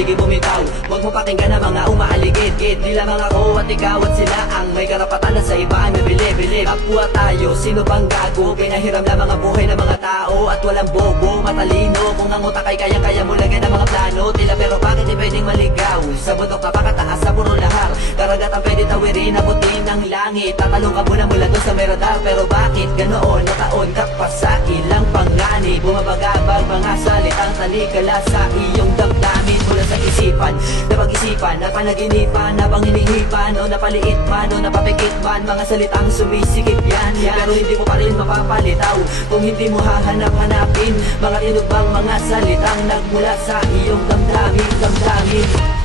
sige bumitaw. Huwag mo pakinggan ang mga umaaligid-gid. Di lamang ako at ikaw at sila ang may karapatan na sa iba ay mabili-bili. Kapwa tayo, sino bang gago? Pinahiram lang mga buhay ng mga tao at walang bobo, matalino. Kung ang utak ay kaya-kaya mo lagyan ng mga plano. Tila pero bakit di pwedeng maligaw? Sa bundok napakataas sa puro lahar, karagatan pwede tawirin, abutin ng langit. Tatalong ka muna mula doon sa may radar. Pero bakit ganoon? Nataon ka pa sa ilang panganib. Bumabagabag mga salitang talikala sa iyong damdamin. Mula sa isipan, napag-isipan, napanaginipan, napang hinihipan, o napaliit man, o napapikit man, mga salitang sumisikip yan. Pero hindi mo pa rin mapapalitaw kung hindi mo hahanap-hanapin mga tinugbang mga salitang nagmula sa iyong damdamin.